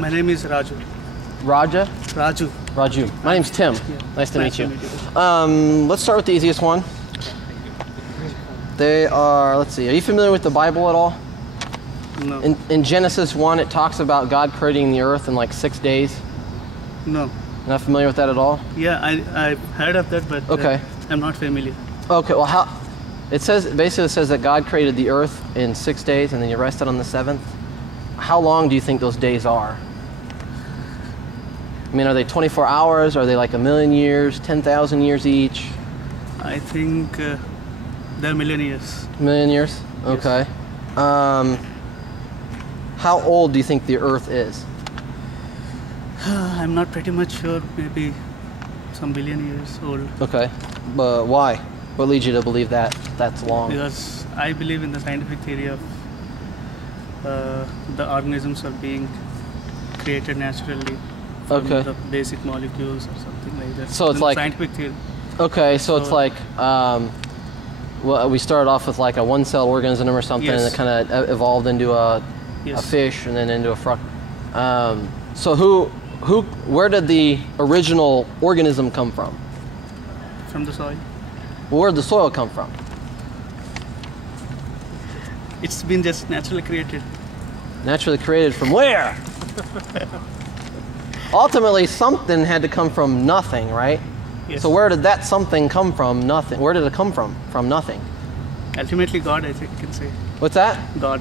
My name is Raju. Raja? Raju. Raju. My name's Tim. Yeah. Nice to meet you. meet you. Let's start with the easiest one. They are, let's see, are you familiar with the Bible at all? No. In Genesis 1, it talks about God creating the earth in like 6 days. No. Not familiar with that at all? Yeah, I've heard of that, but okay. I'm not familiar. Okay, well, how? It says, basically it says that God created the earth in 6 days and then he rested on the seventh. How long do you think those days are? I mean, are they 24 hours? Are they like 1,000,000 years, 10,000 years each? I think they're million years. 1,000,000 years? Okay. Yes. How old do you think the earth is? I'm not pretty much sure. Maybe some billion years old. Okay. But why? What leads you to believe that that's long? Because I believe in the scientific theory of the organisms are being created naturally from the basic molecules or something like that. So it's like scientific theory. Okay, so it's like well, we started off with like a one-cell organism or something, Yes. and it kind of evolved into a fish and then into a frog. So where did the original organism come from? From the soil. Where did the soil come from? It's been just naturally created. Naturally created from where? Ultimately, something had to come from nothing, right? Yes. So where did that something come from? Nothing. Where did it come from? From nothing. Ultimately, God, I think, can say. What's that? God.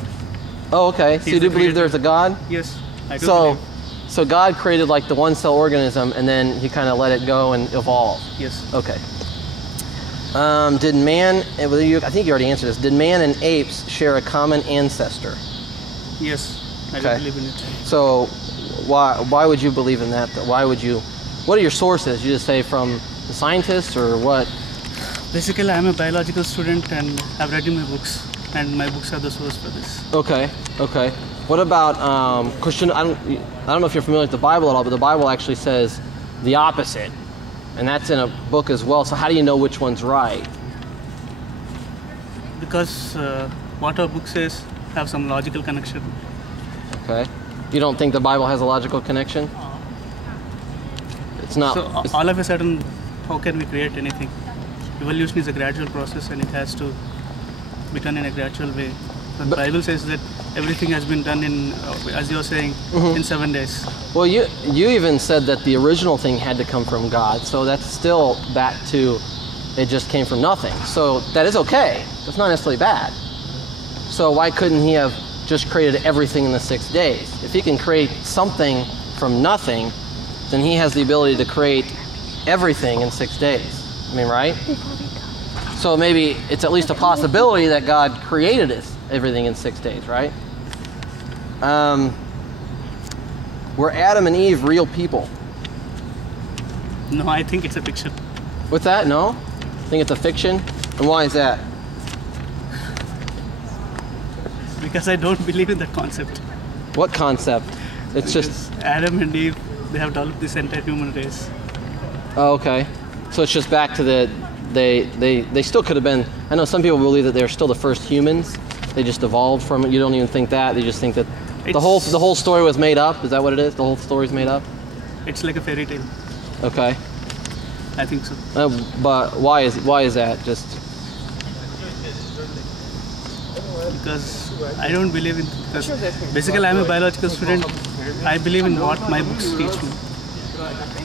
Oh, okay. So you do believe there's a God? Yes, I do believe. So God created like the one-cell organism, and then He kind of let it go and evolve. Yes. Okay. Did man? I think you already answered this. Did man and apes share a common ancestor? Yes, I do believe in it. So, why would you believe in that? Why would you? What are your sources? You just say from the scientists or what? Basically, I'm a biological student and I've read in my books, and my books are the source for this. Okay. Okay. What about Christian? I don't know if you're familiar with the Bible at all, but the Bible actually says the opposite. And that's in a book as well. So how do you know which one's right? Because what our book says have some logical connection. Okay. You don't think the Bible has a logical connection? It's not. So all of a sudden, how can we create anything? Evolution is a gradual process and it has to be done in a gradual way. The Bible says that everything has been done in, as you're saying, in 7 days. Well, you even said that the original thing had to come from God, so that's still back to it just came from nothing. So that is okay. That's not necessarily bad. So why couldn't He have just created everything in the 6 days? If He can create something from nothing, then He has the ability to create everything in 6 days. I mean, right? So maybe it's at least a possibility that God created everything in 6 days, right? Were Adam and Eve real people? No, I think it's a fiction. What's that? No? I think it's a fiction? And why is that? Because I don't believe in that concept. What concept? It's just Adam and Eve, they have developed this entire human race. Oh, okay. So it's just back to they still could have been. I know some people believe that they're still the first humans. They just evolved from it. You don't even think that. They just think that the whole story was made up. Is that what it is? The whole story's made up? It's like a fairy tale. Okay. I think so. But why is that? Just because I don't believe in. Because basically, I'm a biological student. I believe in what my books teach me.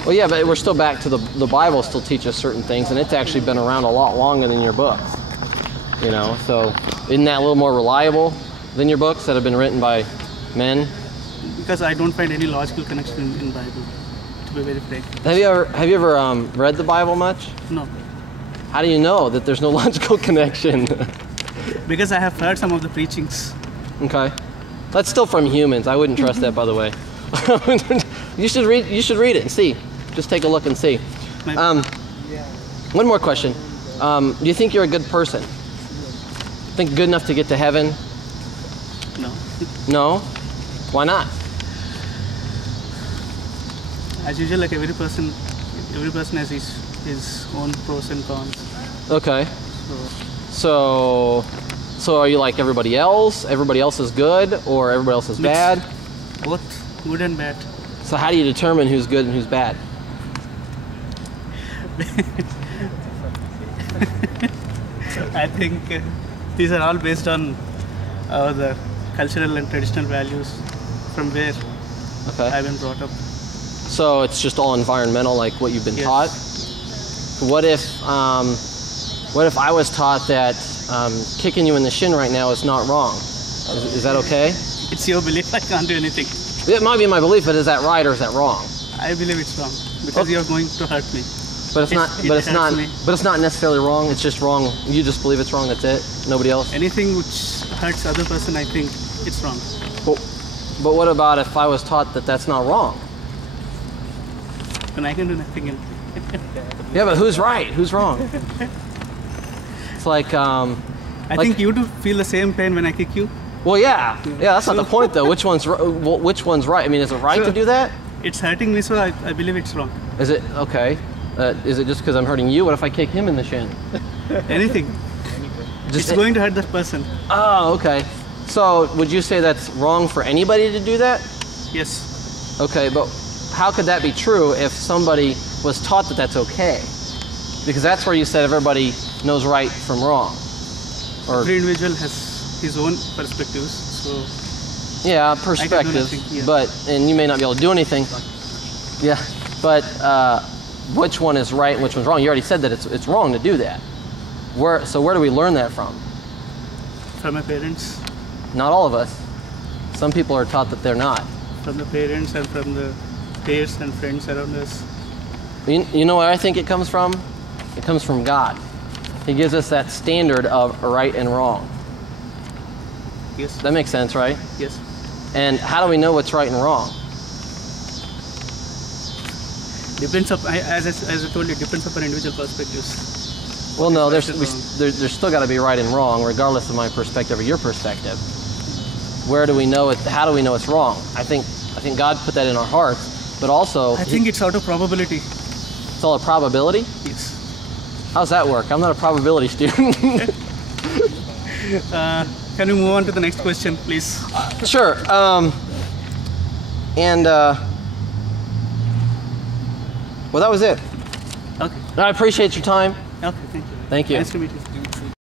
Well, yeah, but we're still back to the Bible still teaches certain things, and it's actually been around a lot longer than your books. You know, so isn't that a little more reliable than your books that have been written by men? Because I don't find any logical connection in Bible, to be very frank. Have you ever read the Bible much? No. How do you know that there's no logical connection? Because I have heard some of the preachings. Okay, that's still from humans. I wouldn't trust that, by the way. You should read it and see. Just take a look and see. One more question. Do you think you're a good person? Think good enough to get to heaven? No. No? Why not? As usual, like every person has his own pros and cons. Okay. So are you like everybody else? Everybody else is good or everybody else is bad? Both. good and bad. So how do you determine who's good and who's bad? I think these are all based on the cultural and traditional values from where Okay. I've been brought up. So it's just all environmental, like what you've been Yes. taught. What if I was taught that kicking you in the shin right now is not wrong? Is that okay? It's your belief. I can't do anything. It might be my belief, but is that right or is that wrong? I believe it's wrong because you're going to hurt me. But it's not. It But it's not. hurts me. But it's not necessarily wrong. It's just wrong. You just believe it's wrong. That's it. Nobody else. Anything which hurts other person, I think it's wrong. But what about if I was taught that that's not wrong? And I can do nothing else. Yeah, but who's right? Who's wrong? It's like. I think you do feel the same pain when I kick you. Well, yeah. That's not the point though. Which one's right? I mean, is it right to do that? It's hurting me, so I believe it's wrong. Is it okay? Is it just because I'm hurting you? What if I kick him in the shin? Anything. It's going to hurt that person. Oh, okay. So would you say that's wrong for anybody to do that? Yes. Okay, but how could that be true if somebody was taught that that's okay? Because that's where you said everybody knows right from wrong. Or Every individual has his own perspectives, so yeah, perspective. nothing, yeah. But and you may not be able to do anything. Yeah, but which one is right and which one's wrong? You already said that it's wrong to do that. So where do we learn that from? from my parents, Not all of us. Some people are taught that they're not. from the parents and from the peers and friends around us. You know where I think it comes from? It comes from God. He gives us that standard of right and wrong. Yes. That makes sense, right? Yes. And how do we know what's right and wrong? Depends up, as I told you, depends upon individual perspectives. Well, no, Right there's and wrong. there's still got to be right and wrong, regardless of my perspective or your perspective. Where do we know it? How do we know it's wrong? I think God put that in our hearts, but also I think it's out of probability. it's all a probability. Yes. How's that work? I'm not a probability student. Can we move on to the next question, please? Sure. Well, that was it. Okay. I appreciate your time. Okay. Thank you. Thank you. Nice to meet you.